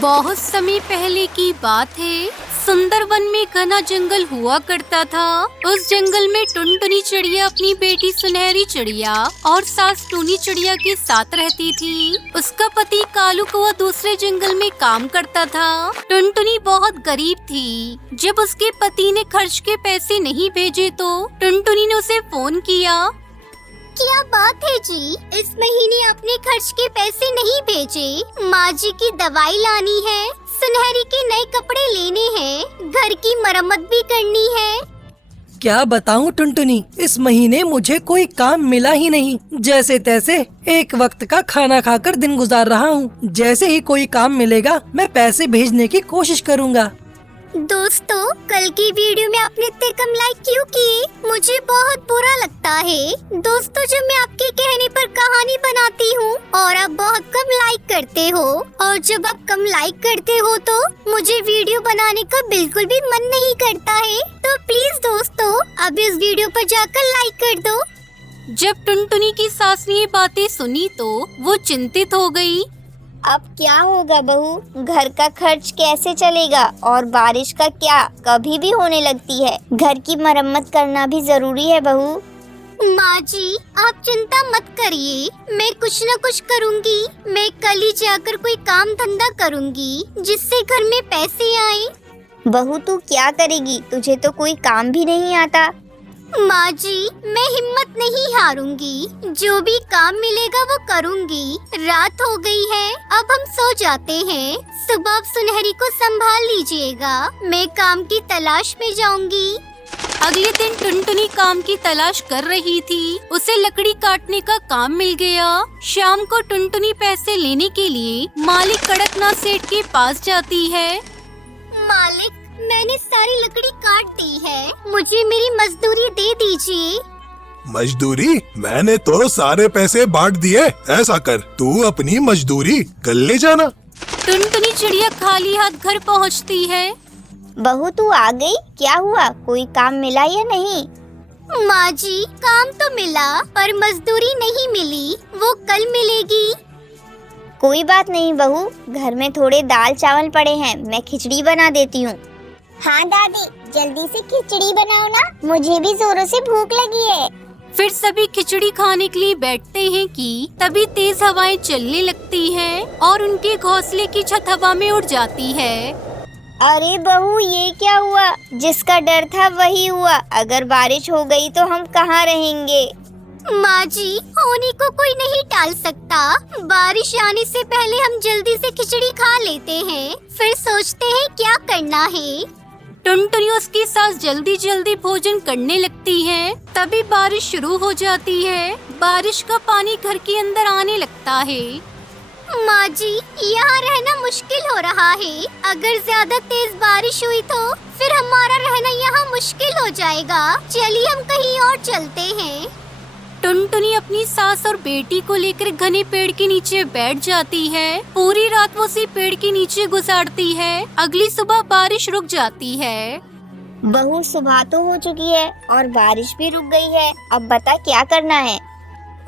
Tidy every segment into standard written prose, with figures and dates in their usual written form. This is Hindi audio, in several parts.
बहुत समय पहले की बात है। सुंदरवन में घना जंगल हुआ करता था। उस जंगल में टुनटुनी चिड़िया अपनी बेटी सुनहरी चिड़िया और सास टूनी चिड़िया के साथ रहती थी। उसका पति कालू कौआ दूसरे जंगल में काम करता था। टुनटुनी बहुत गरीब थी। जब उसके पति ने खर्च के पैसे नहीं भेजे तो टुनटुनी ने उसे फोन किया। क्या बात है जी, इस महीने आपने खर्च के पैसे नहीं भेजे। माँ जी की दवाई लानी है, सुनहरी के नए कपड़े लेने हैं, घर की मरम्मत भी करनी है। क्या बताऊं टुनटुनी, इस महीने मुझे कोई काम मिला ही नहीं। जैसे तैसे एक वक्त का खाना खाकर दिन गुजार रहा हूँ। जैसे ही कोई काम मिलेगा मैं पैसे भेजने की कोशिश करूँगा। दोस्तों, कल की वीडियो में आपने इतने कम लाइक क्यों किए? मुझे बहुत बुरा लगता है। दोस्तों, जब मैं आपके कहने पर कहानी बनाती हूँ और आप बहुत कम लाइक करते हो, और जब आप कम लाइक करते हो तो मुझे वीडियो बनाने का बिल्कुल भी मन नहीं करता है। तो प्लीज दोस्तों, अब इस वीडियो पर जाकर लाइक कर दो। जब टुनटुनी की सास ने ये बातें सुनी तो वो चिंतित हो गई। अब क्या होगा बहू, घर का खर्च कैसे चलेगा? और बारिश का क्या कभी भी होने लगती है। घर की मरम्मत करना भी जरूरी है बहू। माँ जी, आप चिंता मत करिए, मैं कुछ न कुछ करूँगी। मैं कल ही जाकर कोई काम धंधा करूँगी जिससे घर में पैसे आए। बहू, तू क्या करेगी? तुझे तो कोई काम भी नहीं आता। माँ जी, मैं हिम्मत नहीं हारूंगी। जो भी काम मिलेगा वो करूंगी। रात हो गई है, अब हम सो जाते हैं। सुबह आप सुनहरी को संभाल लीजिएगा, मैं काम की तलाश में जाऊंगी। अगले दिन टुनटुनी काम की तलाश कर रही थी। उसे लकड़ी काटने का काम मिल गया। शाम को टुनटुनी पैसे लेने के लिए मालिक कड़कनाथ सेठ के पास जाती है। मालिक, मैंने सारी लकड़ी काट दी है, मुझे मेरी मजदूरी दे दीजिए। मजदूरी? मैंने तो सारे पैसे बांट दिए। ऐसा कर, तू अपनी मजदूरी कल ले जाना। टुनटुनी चिड़िया खाली हाथ घर पहुंचती है। बहू, तू आ गई? क्या हुआ, कोई काम मिला या नहीं? माँ जी, काम तो मिला पर मजदूरी नहीं मिली, वो कल मिलेगी। कोई बात नहीं बहू, घर में थोड़े दाल चावल पड़े हैं, मैं खिचड़ी बना देती हूँ। हाँ दादी, जल्दी से खिचड़ी बनाओ ना, मुझे भी जोरों से भूख लगी है। फिर सभी खिचड़ी खाने के लिए बैठते हैं कि तभी तेज हवाएं चलने लगती हैं और उनके घोंसले की छत हवा में उड़ जाती है। अरे बहू, ये क्या हुआ? जिसका डर था वही हुआ। अगर बारिश हो गई तो हम कहाँ रहेंगे? माँ जी, होने को कोई नहीं टाल सकता। बारिश आने से पहले हम जल्दी से खिचड़ी खा लेते हैं, फिर सोचते हैं क्या करना है। टुनटुनी उसकी सास जल्दी जल्दी भोजन करने लगती है। तभी बारिश शुरू हो जाती है। बारिश का पानी घर के अंदर आने लगता है। माँ जी, यहाँ रहना मुश्किल हो रहा है। अगर ज्यादा तेज बारिश हुई तो फिर हमारा रहना यहाँ मुश्किल हो जाएगा। चलिए हम कहीं और चलते हैं। टुनटुनी अपनी सास और बेटी को लेकर घने पेड़ के नीचे बैठ जाती है। पूरी रात वो उसी पेड़ के नीचे गुजारती है। अगली सुबह बारिश रुक जाती है। बहू, सुबह तो हो चुकी है और बारिश भी रुक गई है। अब बता क्या करना है?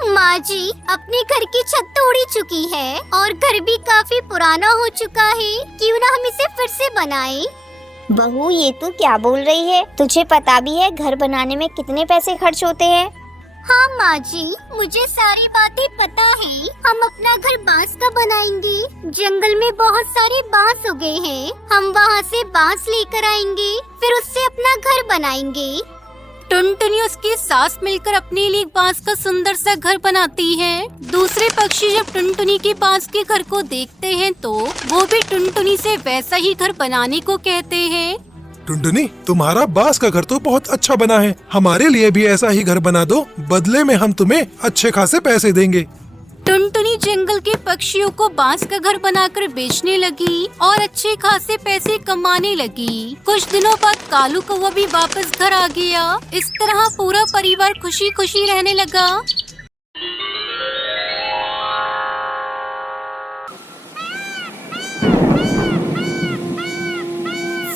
माँ जी, अपने घर की छत तो उड़ी चुकी है और घर भी काफी पुराना हो चुका है। क्यों ना हम इसे फिर से बनाएं? बहू, ये तू क्या बोल रही है? तुझे पता भी है घर बनाने में कितने पैसे खर्च होते हैं? हाँ माँ जी, मुझे सारी बातें पता है। हम अपना घर बांस का बनाएंगे। जंगल में बहुत सारे बांस उगे हैं, हम वहाँ से बांस लेकर आएंगे, फिर उससे अपना घर बनाएंगे। टुनटुनी उसकी सास मिलकर अपने लिए बांस का सुंदर सा घर बनाती है। दूसरे पक्षी जब टुनटुनी के बांस के घर को देखते हैं तो वो भी टुनटुनी से वैसा ही घर बनाने को कहते हैं। टुनटुनी, तुम्हारा बांस का घर तो बहुत अच्छा बना है, हमारे लिए भी ऐसा ही घर बना दो, बदले में हम तुम्हें अच्छे खासे पैसे देंगे। टुनटुनी जंगल के पक्षियों को बांस का घर बनाकर बेचने लगी और अच्छे खासे पैसे कमाने लगी। कुछ दिनों बाद कालू कौवा भी वापस घर आ गया। इस तरह पूरा परिवार खुशी खुशी रहने लगा।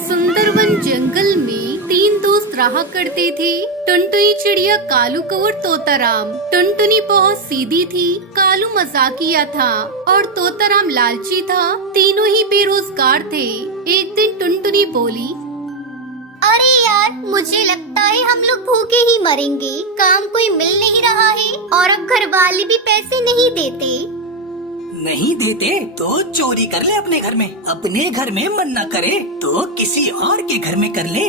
सुंदरवन जंगल में तीन दोस्त रहा करते थे, टुनटुनी चिड़िया, कालू कौआ, तोताराम। टुनटुनी बहुत सीधी थी, कालू मजाकिया था और तोताराम लालची था। तीनों ही बेरोजगार थे। एक दिन टुनटुनी बोली, अरे यार, मुझे लगता है हम लोग भूखे ही मरेंगे। काम कोई मिल नहीं रहा है और अब घर वाले भी पैसे नहीं देते। नहीं देते तो चोरी कर ले अपने घर में। अपने घर में मन न करे तो किसी और के घर में कर ले।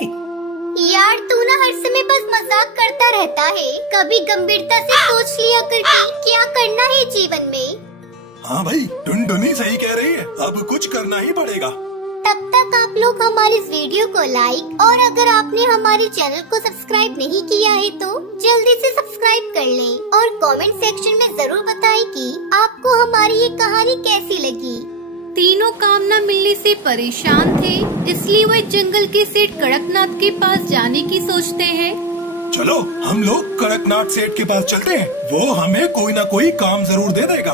यार, तू ना हर समय बस मजाक करता रहता है। कभी गंभीरता से सोच लिया कर कि क्या करना है जीवन में। हाँ भाई, टुनटुनी सही कह रही है, अब कुछ करना ही पड़ेगा। तब तक आप लोग हमारे इस वीडियो को लाइक और अगर आपने हमारे चैनल को सब्सक्राइब नहीं किया है तो जल्दी से सब्सक्राइब कर लें और कमेंट सेक्शन में जरूर बताएं कि आपको हमारी ये कहानी कैसी लगी। तीनों काम न मिलने से परेशान थे, इसलिए वह जंगल के सेठ कड़कनाथ के पास जाने की सोचते हैं। चलो हम लोग कड़कनाथ सेठ के पास चलते हैं, वो हमें कोई ना कोई काम जरूर दे देगा।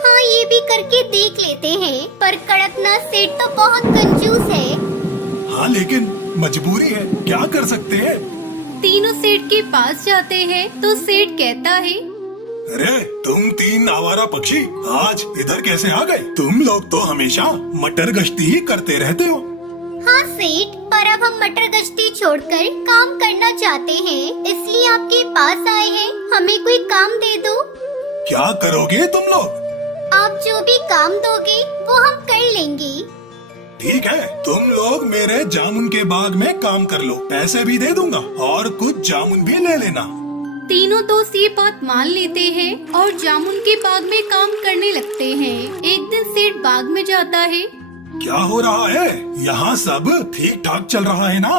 हाँ, ये भी करके देख लेते हैं, पर कड़कनाथ सेठ तो बहुत कंजूस है। हाँ, लेकिन मजबूरी है, क्या कर सकते हैं। तीनों सेठ के पास जाते हैं तो सेठ कहता है, अरे तुम तीन आवारा पक्षी आज इधर कैसे आ गए? तुम लोग तो हमेशा मटर गश्ती ही करते रहते हो। हाँ सेठ, पर अब हम मटर गश्ती छोड़कर काम करना चाहते हैं, इसलिए आपके पास आए हैं। हमें कोई काम दे दो। क्या करोगे तुम लोग? आप जो भी काम दोगे वो हम कर लेंगे। ठीक है, तुम लोग मेरे जामुन के बाग में काम कर लो, पैसे भी दे दूंगा और कुछ जामुन भी ले लेना। तीनों दोस्त ये बात मान लेते हैं और जामुन के बाग में काम करने लगते हैं। एक दिन सेठ बाग में जाता है। क्या हो रहा है? यहाँ सब ठीक ठाक चल रहा है ना?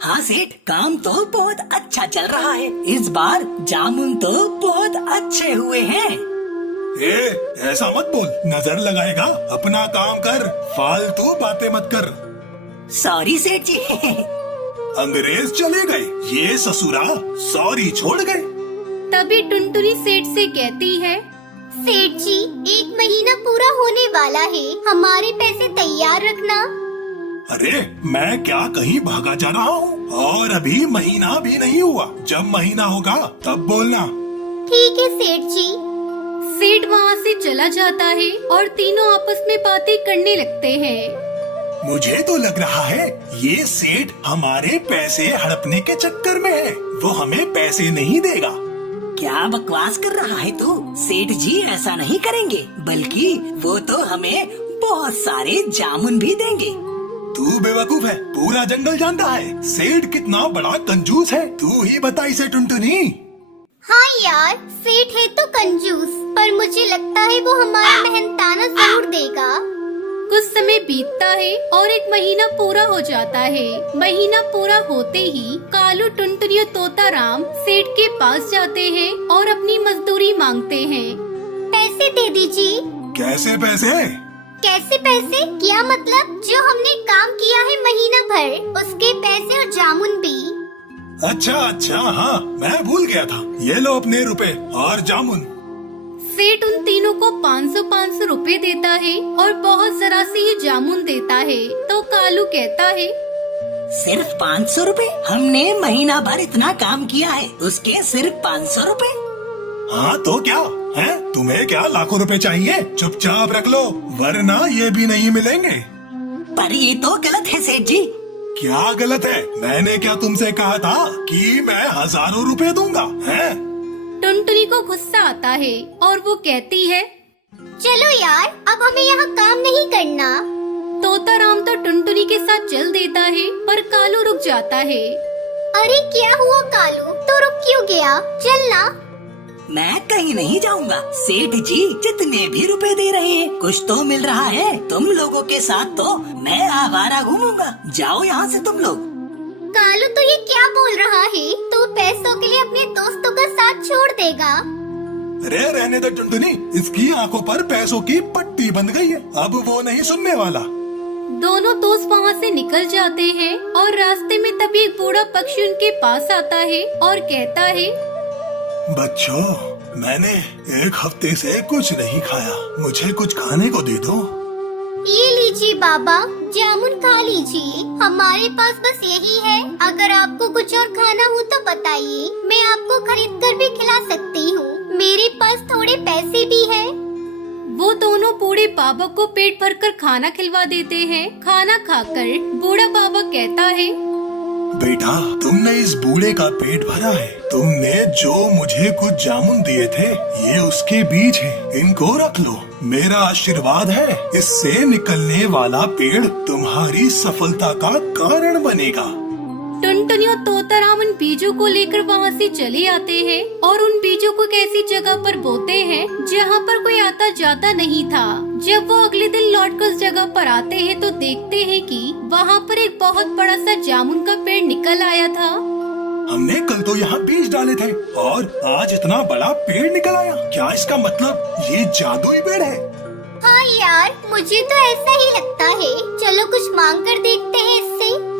हाँ सेठ, काम तो बहुत अच्छा चल रहा है। इस बार जामुन तो बहुत अच्छे हुए हैं। ऐसा मत बोल, नजर लगाएगा। अपना काम कर, फालतू बातें मत कर। सॉरी सेठ जी। अंग्रेज चले गए, ये ससुरा सॉरी छोड़ गए। तभी टुनटुनी सेठ से कहती है, सेठ जी, 1 महीना पूरा होने वाला है, हमारे पैसे तैयार रखना। अरे मैं क्या कहीं भागा जा रहा हूँ? और अभी महीना भी नहीं हुआ, जब महीना होगा तब बोलना। ठीक है सेठ जी। सेठ वहाँ से चला जाता है और तीनों आपस में बातें करने लगते हैं। मुझे तो लग रहा है ये सेठ हमारे पैसे हड़पने के चक्कर में है, वो हमें पैसे नहीं देगा। क्या बकवास कर रहा है तू? सेठ जी ऐसा नहीं करेंगे, बल्कि वो तो हमें बहुत सारे जामुन भी देंगे। तू बेवकूफ है, पूरा जंगल जानता है सेठ कितना बड़ा कंजूस है। तू ही बता इसे टुनटुनी। हाँ यार, सेठ है तो कंजूस, पर मुझे लगता है वो हमारा मेहनताना जरूर देगा। कुछ समय बीतता है और 1 महीना पूरा हो जाता है। महीना पूरा होते ही कालू, टुनटुनी और तोताराम सेठ के पास जाते हैं और अपनी मजदूरी मांगते हैं। पैसे दे दीजिए। कैसे पैसे? कैसे पैसे? क्या मतलब? जो हमने काम किया है महीना भर, उसके पैसे और जामुन भी। अच्छा, हाँ मैं भूल गया था। ये लो अपने रुपए और जामुन। सेठ उन तीनों को 500 रुपए देता है और बहुत जरा से ही जामुन देता है। तो कालू कहता है, सिर्फ 500 रुपए? हमने महीना भर इतना काम किया है, उसके सिर्फ 500 रुपए? हाँ तो क्या है? तुम्हें क्या लाखों रुपए चाहिए? चुपचाप रख लो, वरना ये भी नहीं मिलेंगे। पर ये तो गलत है सेठ जी। क्या गलत है? मैंने क्या तुमसे कहा था कि मैं हजारों रुपए दूंगा? है? टुनटुनी को गुस्सा आता है और वो कहती है, चलो यार, अब हमें यहाँ काम नहीं करना। तोताराम तो टुनटुनी के साथ चल देता है, पर कालू रुक जाता है। अरे क्या हुआ कालू, तो रुक क्यों गया? चलना। मैं कहीं नहीं जाऊंगा। सेठ जी जितने भी रुपए दे रहे हैं, कुछ तो मिल रहा है। तुम लोगों के साथ तो मैं आवारा घूमूंगा। जाओ यहाँ से तुम लोग। कालू तो ये क्या बोल रहा है? तो पैसों के लिए अपने दोस्तों का साथ छोड़ देगा? अरे रहने दे टुनटुनी, इसकी आंखों पर पैसों की पट्टी बंध गई है, अब वो नहीं सुनने वाला। दोनों दोस्त वहाँ से निकल जाते हैं और रास्ते में तभी एक बूढ़ा पक्षी उनके पास आता है और कहता है, बच्चों, मैंने 1 हफ्ते से कुछ नहीं खाया, मुझे कुछ खाने को दे दो। ये लीजिए बाबा, जामुन खा लीजिए, हमारे पास बस यही है। अगर आपको कुछ और खाना हो तो बताइए, मैं आपको खरीद कर भी खिला सकती हूँ। मेरे पास थोड़े पैसे भी है। वो दोनों बूढ़े बाबा को पेट भरकर खाना खिलवा देते हैं। खाना खाकर बूढ़ा बाबा कहता है, बेटा, तुमने इस बूढ़े का पेट भरा है। तुमने जो मुझे कुछ जामुन दिए थे, ये उसके बीज हैं। इनको रख लो। मेरा आशीर्वाद है, इससे निकलने वाला पेड़ तुम्हारी सफलता का कारण बनेगा। टुनटुनी और तोताराम उन बीजों को लेकर वहाँ से चले आते हैं और उन बीजों को एक ऐसी जगह पर बोते हैं जहाँ पर कोई आता जाता नहीं था। जब वो अगले दिन लौटकर उस जगह पर आते हैं तो देखते हैं कि वहाँ पर एक बहुत बड़ा सा जामुन का पेड़ निकल आया था। हमने कल तो यहाँ बीज डाले थे और आज इतना बड़ा पेड़ निकल आया। क्या इसका मतलब ये जादुई पेड़ है? हाँ यार, मुझे तो ऐसा ही लगता है। चलो कुछ मांग कर देखते हैं इससे।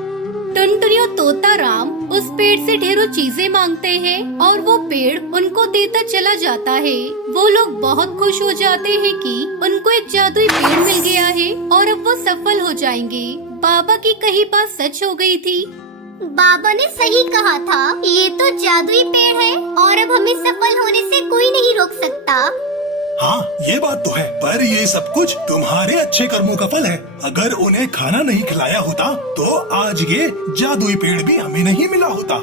टुनटुनी और तोताराम उस पेड़ से ढेरों चीजें मांगते हैं और वो पेड़ उनको देता चला जाता है। वो लोग बहुत खुश हो जाते हैं कि उनको एक जादुई पेड़ मिल गया है और अब वो सफल हो जाएंगे। बाबा की कही बात सच हो गई थी। बाबा ने सही कहा था, ये तो जादुई पेड़ है और अब हमें सफल होने से कोई नहीं रोक सकता। हाँ, ये बात तो है, पर ये सब कुछ तुम्हारे अच्छे कर्मों का फल है। अगर उन्हें खाना नहीं खिलाया होता तो आज ये जादुई पेड़ भी हमें नहीं मिला होता।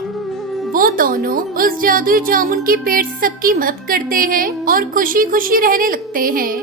वो दोनों उस जादुई जामुन के पेड़ से सबकी मदद करते हैं और खुशी खुशी रहने लगते हैं।